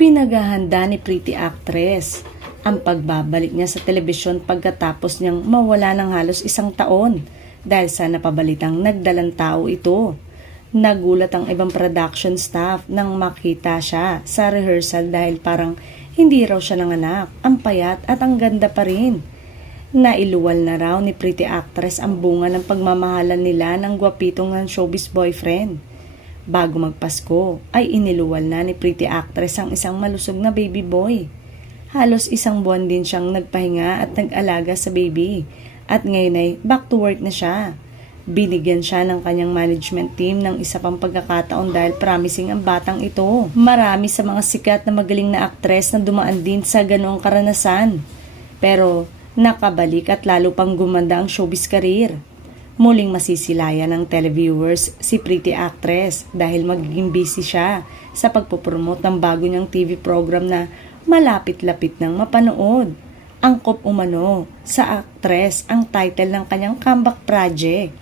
Pinaghahanda ni Pretty Actress ang pagbabalik niya sa telebisyon pagkatapos niyang mawala ng halos 1 taon dahil sa napabalitang nagdalang tao ito. Nagulat ang ibang production staff nang makita siya sa rehearsal dahil parang hindi raw siya nanganak, ang payat at ang ganda pa rin. Nailuwal na raw ni Pretty Actress ang bunga ng pagmamahalan nila ng gwapitong ng showbiz boyfriend. Bago magpasko ay iniluwal na ni Pretty Actress ang isang malusog na baby boy. Halos 1 buwan din siyang nagpahinga at nag-alaga sa baby at ngayon ay back to work na siya. Binigyan siya ng kanyang management team ng isa pang pagkakataon dahil promising ang batang ito. Marami sa mga sikat na magaling na aktres na dumaan din sa ganoong karanasan. Pero nakabalik at lalo pang gumanda ang showbiz career. Muling masisilayan ng televiewers si Pretty Actress dahil magiging busy siya sa pagpopromote ng bago niyang TV program na malapit-lapit ng mapanood. Angkop umano sa aktres ang title ng kanyang comeback project.